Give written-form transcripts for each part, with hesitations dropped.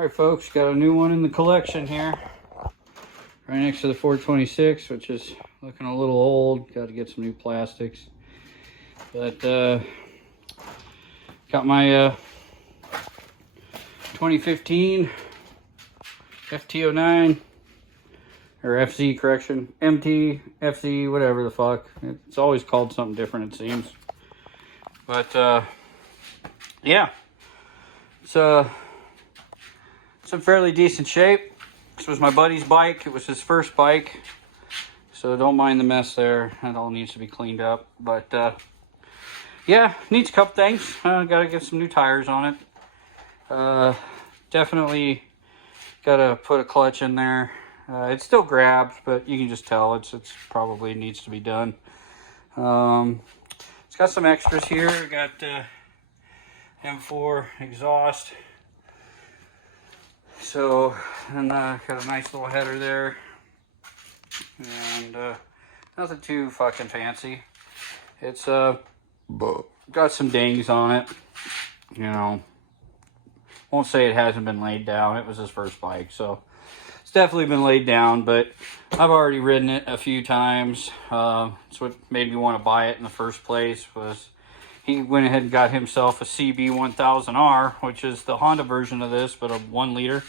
Alright folks, got a new one in the collection here. Right next to the 426, which is looking a little old. Got to get some new plastics. But got my 2015 FT09 or FZ, correction, MT, FZ, whatever the fuck. It's always called something different, it seems. But yeah, it's in fairly decent shape. This was my buddy's bike. It was his first bike, so don't mind the mess there. It all needs to be cleaned up. But yeah, needs a couple things. Gotta get some new tires on it. Definitely gotta put a clutch in there. It still grabs, but you can just tell it's probably needs to be done. It's got some extras here. Got M4 exhaust. So, and got a nice little header there. And nothing too fucking fancy. It's got some dings on it. You know, won't say it hasn't been laid down. It was his first bike, so it's definitely been laid down, but I've already ridden it a few times. It's what made me want to buy it in the first place. Was he went ahead and got himself a CB1000R, which is the Honda version of this, but a 1 liter.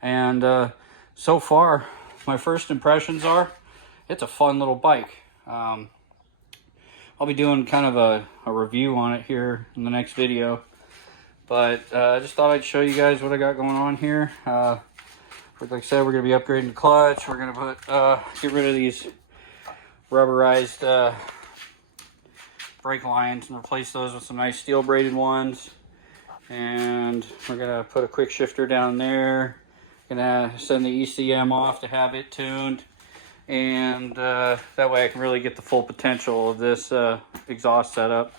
And so far, my first impressions are, it's a fun little bike. I'll be doing kind of a review on it here in the next video. But I just thought I'd show you guys what I got going on here. Like I said, we're going to be upgrading the clutch. We're going to get rid of these rubberized brake lines and replace those with some nice steel braided ones. And we're going to put a quick shifter down there. Going to send the ECM off to have it tuned. And that way I can really get the full potential of this exhaust setup.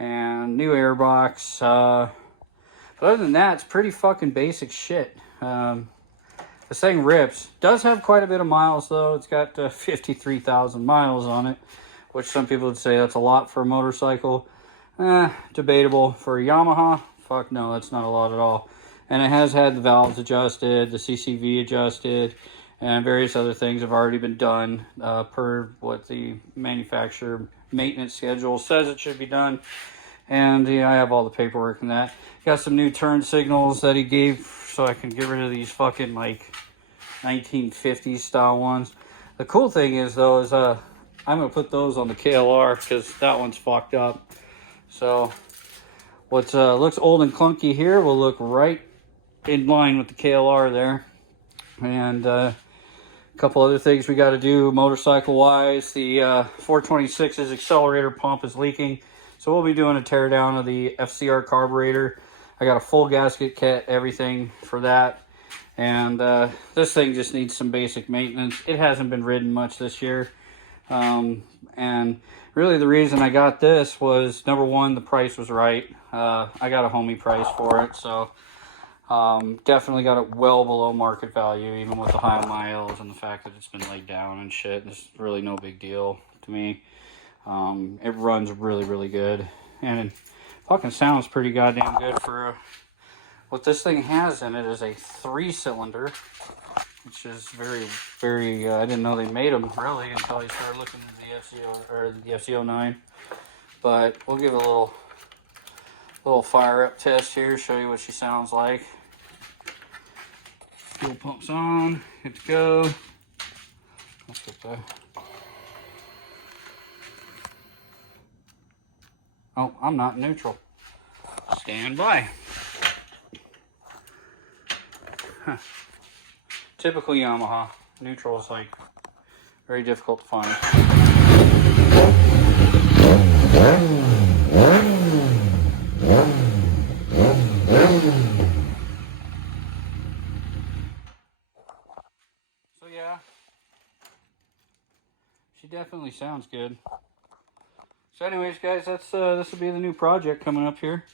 And new airbox. But other than that, it's pretty fucking basic shit. This thing rips. Does have quite a bit of miles though. It's got 53,000 miles on it, which some people would say that's a lot for a motorcycle. Debatable. For a Yamaha, fuck no, that's not a lot at all. And it has had the valves adjusted, the CCV adjusted, and various other things have already been done per what the manufacturer maintenance schedule says it should be done. And yeah, I have all the paperwork and that. Got some new turn signals that he gave so I can get rid of these fucking like 1950s style ones. The cool thing is though is I'm gonna put those on the KLR because that one's fucked up. So what looks old and clunky here will look right in line with the KLR there. And a couple other things we got to do motorcycle wise. The 426's accelerator pump is leaking. So we'll be doing a tear down of the FCR carburetor. I got a full gasket kit, everything for that. And this thing just needs some basic maintenance. It hasn't been ridden much this year. And really the reason I got this was, number one, the price was right. I got a homie price for it. So definitely got it well below market value, even with the high miles and the fact that it's been laid down and shit. It's really no big deal to me. It runs really, really good, and it fucking sounds pretty goddamn good for what this thing has in it. Is a 3-cylinder, which is very, very. I didn't know they made them really until I started looking at the FCO or the FZ09. But we'll give it a little fire up test here, show you what she sounds like. Fuel pump's on, good to go. Let's get the. Oh, I'm not neutral. Stand by. Huh. Typical Yamaha. Neutral is like very difficult to find. So yeah, she definitely sounds good. So anyways, guys, that's this will be the new project coming up here.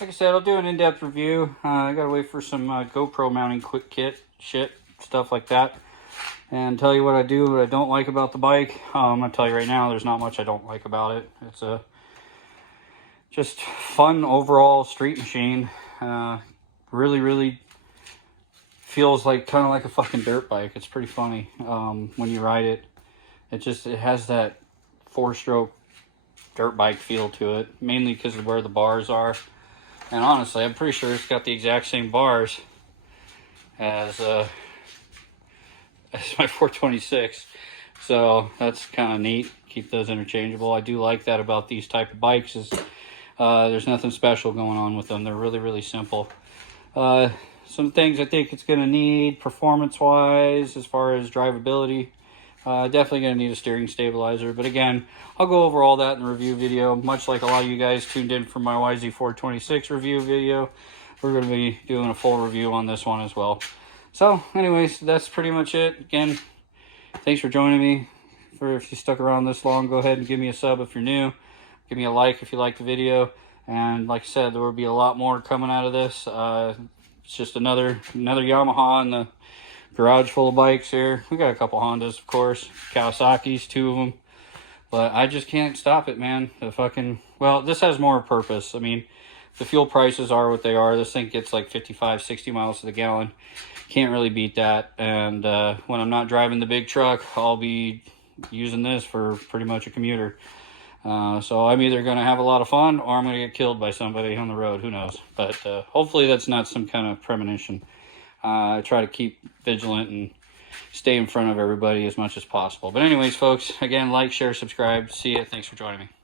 Like I said, I'll do an in-depth review. I gotta wait for some GoPro mounting quick kit, shit, stuff like that. And tell you what I do, what I don't like about the bike. I'm gonna tell you right now, there's not much I don't like about it. It's a just fun overall street machine. Really feels like kind of like a fucking dirt bike. It's pretty funny when you ride it. It has that 4-stroke dirt bike feel to it, mainly because of where the bars are. And honestly, I'm pretty sure it's got the exact same bars as my 426. So that's kind of neat. Keep those interchangeable. I do like that about these type of bikes is there's nothing special going on with them. They're really, really simple. Some things I think it's going to need performance-wise as far as drivability. Definitely going to need a steering stabilizer. But again, I'll go over all that in the review video. Much like a lot of you guys tuned in for my YZ426 review video, we're going to be doing a full review on this one as well. So anyways, that's pretty much it. Again, thanks for joining me. If you stuck around this long, go ahead and give me a sub if you're new. Give me a like if you like the video. And like I said, there will be a lot more coming out of this. It's just another Yamaha in the garage full of bikes here. We got a couple Hondas, of course. Kawasaki's, 2 of them. But I just can't stop it, man. Well, this has more purpose. I mean, the fuel prices are what they are. This thing gets like 55, 60 miles to the gallon. Can't really beat that. And when I'm not driving the big truck, I'll be using this for pretty much a commuter. So I'm either going to have a lot of fun or I'm going to get killed by somebody on the road. Who knows? But hopefully that's not some kind of premonition. I try to keep vigilant and stay in front of everybody as much as possible. But anyways, folks, again, like, share, subscribe. See ya. Thanks for joining me.